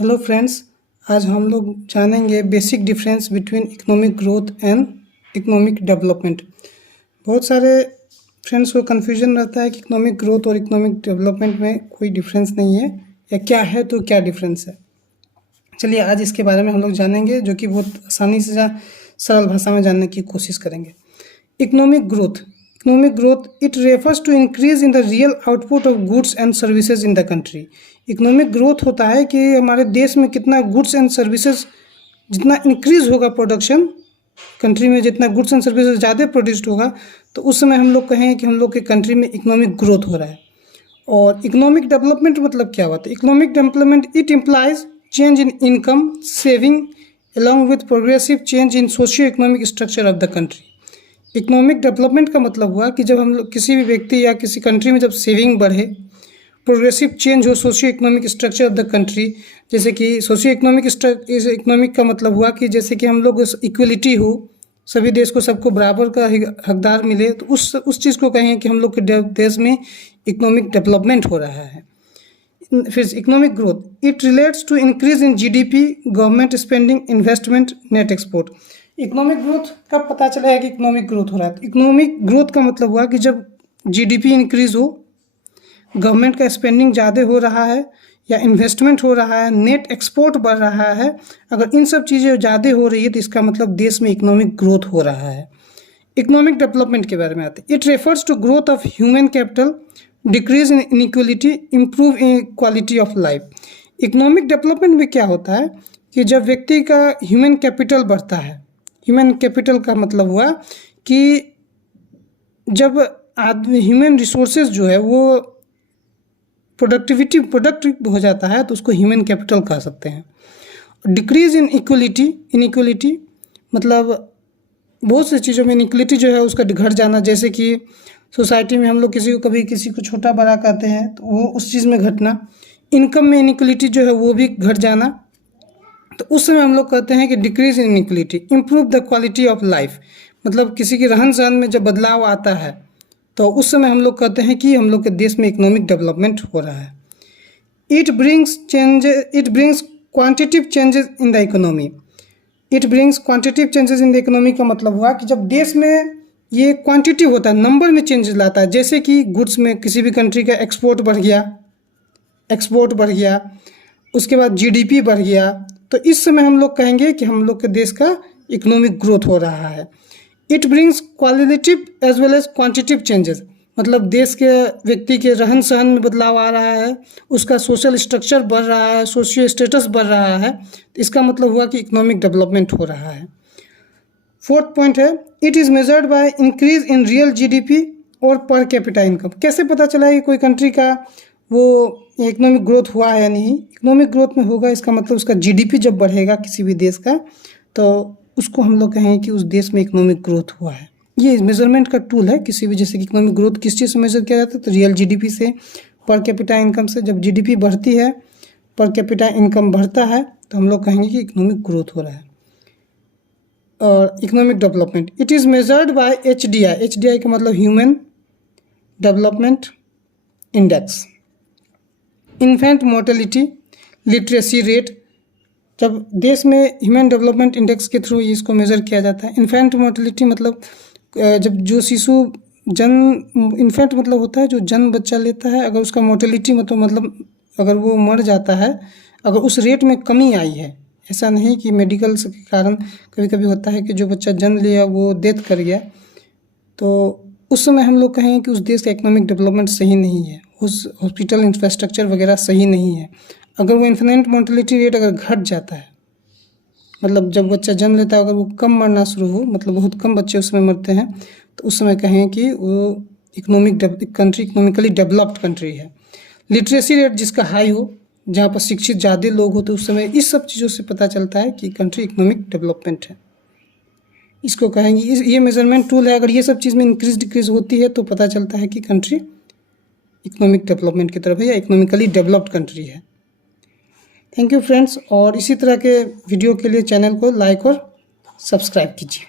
Hello friends, आज हम लोग जानेंगे basic difference between economic growth and economic development. बहुत सारे फ्रेंड्स को कन्फ्यूजन रहता है कि इकोनॉमिक ग्रोथ और इकोनॉमिक डेवलपमेंट में कोई डिफरेंस नहीं है या क्या है तो क्या डिफरेंस है। चलिए आज इसके बारे में हम लोग जानेंगे, जो कि बहुत आसानी से सरल भाषा में जानने की कोशिश करेंगे। Economic growth it refers to increase in the real output of goods and services in the country. Economic growth होता है कि हमारे देश में कितना गुड्स एंड सर्विसेज जितना इंक्रीज होगा, प्रोडक्शन कंट्री में जितना गुड्स एंड सर्विसेज ज़्यादा प्रोड्यूस्ड होगा, तो उस समय हम लोग कहें कि हम लोग के कंट्री में इकोनॉमिक ग्रोथ हो रहा है। और इकोनॉमिक डेवलपमेंट मतलब क्या होता है? Economic development it implies change in income saving along with progressive change in socio-economic structure of the country। Economic development का मतलब हुआ कि जब हम लोग किसी भी व्यक्ति या किसी कंट्री में जब सेविंग बढ़े, प्रोग्रेसिव चेंज हो socio economic structure of the country. जैसे कि सोशियो इकोनॉमिक का मतलब हुआ कि जैसे कि हम लोग इक्वलिटी हो, सभी देश को सबको बराबर का हकदार मिले, तो उस चीज़ को कहें कि हम लोग के देश में इकोनॉमिक डेवलपमेंट हो रहा है। फिर economic growth it relates to increase in GDP, government spending, investment, net export. Economic growth कब पता चला है कि इकोनॉमिक ग्रोथ हो रहा है? तो इकोनॉमिक ग्रोथ का मतलब हुआ कि जब जीडीपी इंक्रीज हो, गवर्नमेंट का स्पेंडिंग ज़्यादा हो रहा है या इन्वेस्टमेंट हो रहा है, नेट एक्सपोर्ट बढ़ रहा है, अगर इन सब चीज़ें ज़्यादा हो रही है तो इसका मतलब देश में इकोनॉमिक ग्रोथ हो रहा है। इकोनॉमिक डेवलपमेंट के बारे में आते हैं। It refers to growth of human capital, decrease in inequality, improve in quality of life. Economic development में क्या होता है कि जब व्यक्ति का ह्यूमन कैपिटल बढ़ता है, ह्यूमन कैपिटल का मतलब हुआ कि जब आदमी ह्यूमन रिसोर्सेज जो है वो प्रोडक्टिव हो जाता है तो उसको ह्यूमन कैपिटल कह सकते हैं। डिक्रीज इन इनइक्वलिटी मतलब बहुत सी चीज़ों में इनइक्वलिटी जो है उसका घट जाना। जैसे कि सोसाइटी में हम लोग कभी किसी को छोटा बड़ा कहते हैं तो वो उस चीज़ में घटना। इनकम में इनइक्वलिटी जो है वो भी घट जाना, तो उस समय हम लोग कहते हैं कि decrease in inequality. Improve the quality of life मतलब किसी के रहन सहन में जब बदलाव आता है तो उस समय हम लोग कहते हैं कि हम लोग के देश में इकोनॉमिक डेवलपमेंट हो रहा है। It brings quantitative changes in the economy. It brings quantitative changes in the economy का मतलब हुआ कि जब देश में ये क्वांटिटी होता है, नंबर में चेंजेस लाता है। जैसे कि गुड्स में किसी भी कंट्री का एक्सपोर्ट बढ़ गया, उसके बाद जीडीपी बढ़ गया, तो इस समय हम लोग कहेंगे कि हम लोग के देश का इकोनॉमिक ग्रोथ हो रहा है। It brings qualitative as well as quantitative changes मतलब देश के व्यक्ति के रहन सहन में बदलाव आ रहा है, उसका सोशल स्ट्रक्चर बढ़ रहा है, सोशियो स्टेटस बढ़ रहा है, तो इसका मतलब हुआ कि इकोनॉमिक डेवलपमेंट हो रहा है। फोर्थ पॉइंट है it is measured by increase in real GDP और पर कैपिटा इनकम। कैसे पता चला कि कोई कंट्री का वो इकोनॉमिक ग्रोथ हुआ है या नहीं? इकोनॉमिक ग्रोथ में होगा, इसका मतलब उसका जीडीपी जब बढ़ेगा किसी भी देश का तो उसको हम लोग कहें कि उस देश में इकोनॉमिक ग्रोथ हुआ है। ये मेजरमेंट का टूल है किसी भी, जैसे कि इकोनॉमिक ग्रोथ किस चीज़ से मेजर किया जाता है तो रियल जीडीपी से, पर कैपिटा इनकम से। जब जीडीपी बढ़ती है, पर कैपिटा इनकम बढ़ता है, तो हम लोग कहेंगे कि इकोनॉमिक ग्रोथ हो रहा है। और economic development it is measured by HDI का मतलब human development index. Infant mortality, literacy rate, जब देश में ह्यूमन डेवलपमेंट इंडेक्स के थ्रू इसको मेज़र किया जाता है। इन्फेंट मोर्टेलिटी मतलब जब जो शिशु इन्फेंट मतलब होता है जो जन्म बच्चा लेता है, अगर उसका मोर्टेलिटी मतलब अगर वो मर जाता है, अगर उस रेट में कमी आई है, ऐसा नहीं कि मेडिकल के कारण कभी कभी होता है कि जो बच्चा जन्म लिया वो डेथ कर गया, तो उस समय हम लोग कहें कि उस देश का इकोनॉमिक डेवलपमेंट सही नहीं है, उस हॉस्पिटल इंफ्रास्ट्रक्चर वगैरह सही नहीं है। अगर वो इन्फेंट मोर्टेलिटी रेट अगर घट जाता है, मतलब जब बच्चा जन्म लेता है अगर वो कम मरना शुरू हो, मतलब बहुत कम बच्चे उसमें मरते हैं, तो उस समय कहें कि वो इकोनॉमिकली डेवलप्ड कंट्री है। लिटरेसी रेट जिसका हाई हो, जहाँ पर शिक्षित ज़्यादा लोग हो, तो उस समय इस सब चीज़ों से पता चलता है कि कंट्री इकोनॉमिक डेवलपमेंट है। इसको कहेंगे, ये मेजरमेंट टूल है। अगर ये सब चीज़ में इंक्रीज डिक्रीज होती है तो पता चलता है कि कंट्री इकोनॉमिक डेवलपमेंट की तरफ है या इकोनॉमिकली डेवलप्ड कंट्री है। थैंक यू फ्रेंड्स, और इसी तरह के वीडियो के लिए चैनल को लाइक और सब्सक्राइब कीजिए।